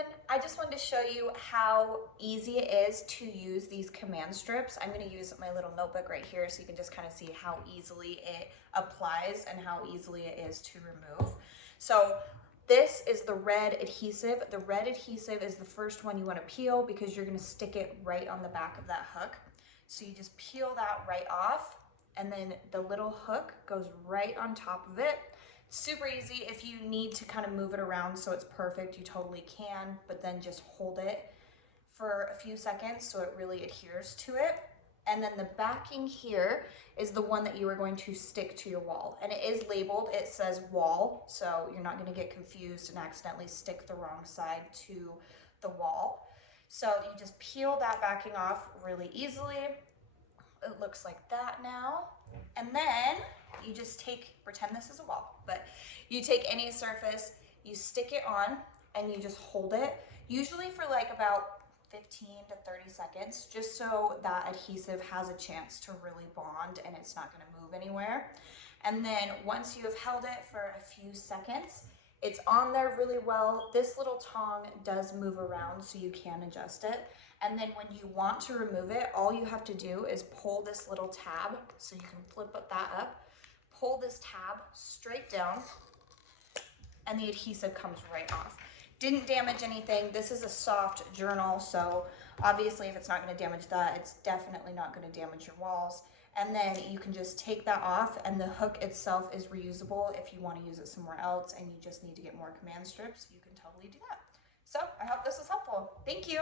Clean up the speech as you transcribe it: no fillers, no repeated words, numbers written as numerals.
everyone. I just wanted to show you how easy it is to use these command strips. I'm going to use my little notebook right here so you can just kind of see how easily it applies and how easily it is to remove. So this is the red adhesive. The red adhesive is the first one you want to peel because you're going to stick it right on the back of that hook. So you just peel that right off, and then the little hook goes right on top of it. Super easy. If you need to kind of move it around so it's perfect, you totally can, but then just hold it for a few seconds so it really adheres to it. And then the backing here is the one that you are going to stick to your wall. And it is labeled, it says wall, so you're not going to get confused and accidentally stick the wrong side to the wall. So you just peel that backing off really easily. It looks like that now. And then you just pretend this is a wall, but you take any surface, you stick it on, and you just hold it, usually for like about 15 to 30 seconds, just so that adhesive has a chance to really bond and it's not going to move anywhere. And then once you have held it for a few seconds, it's on there really well. This little tongue does move around, so you can adjust it. And then when you want to remove it, all you have to do is pull this little tab, so you can flip that up, pull this tab straight down, and the adhesive comes right off. Didn't damage anything. This is a soft journal, so obviously if it's not going to damage that, it's definitely not going to damage your walls. And then you can just take that off, and the hook itself is reusable if you want to use it somewhere else and you just need to get more command strips. You can totally do that. So I hope this was helpful. Thank you.